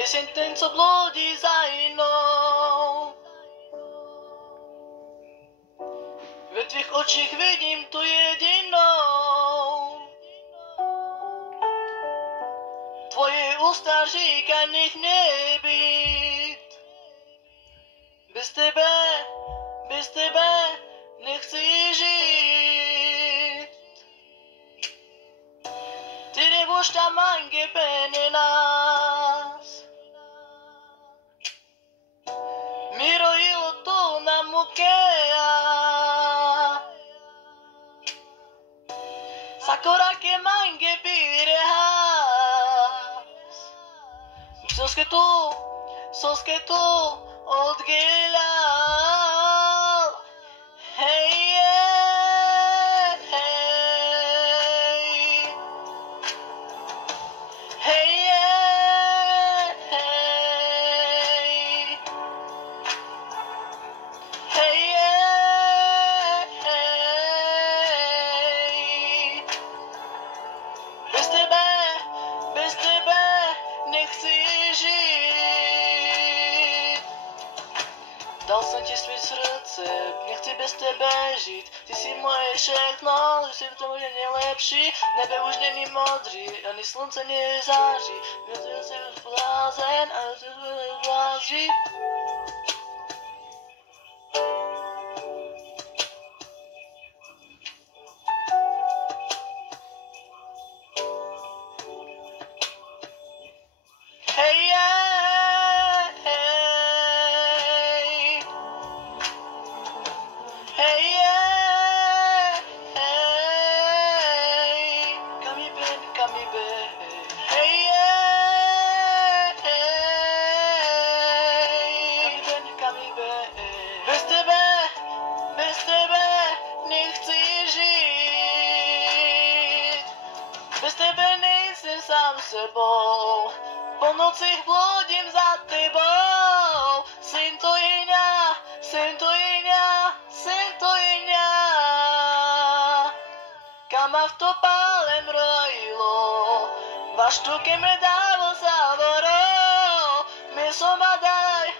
Nejsem ten, co bludí za jinou. Ve tvých očích vidím tu jedinou. Tvoje ústa říká, nech nebýt. Bez tebe nechci žít. Ty nebudeš tam anche penas. Miro io tu una mucchea. Sakura che manche pirejas. Sos que tú odgelal. Hey, yeah, hey. Hey, yeah, hey. Hey, yeah, hey. Bez tebe nechci žít. Dal jsem ti svý srdce, nechci bez tebe žít. Ty si moje všechno, že si v tom je nejlepší. Nebe už není modrý, ani slunce nezáří. Věřil jsem už blázen a už se blází. Hey, yeah, hey. Hey, yeah, hey. Come here, baby, come here, baby. Hey, yeah, hey. Come here, baby, come here, baby. Bez tebe nechci žít. Bez tebe nejsem sám sebou. Po nocích blúdim za tebou. Sintoína. Kam ma v topálem rojilo. Váš tu que me davo saboro. Me somadaj.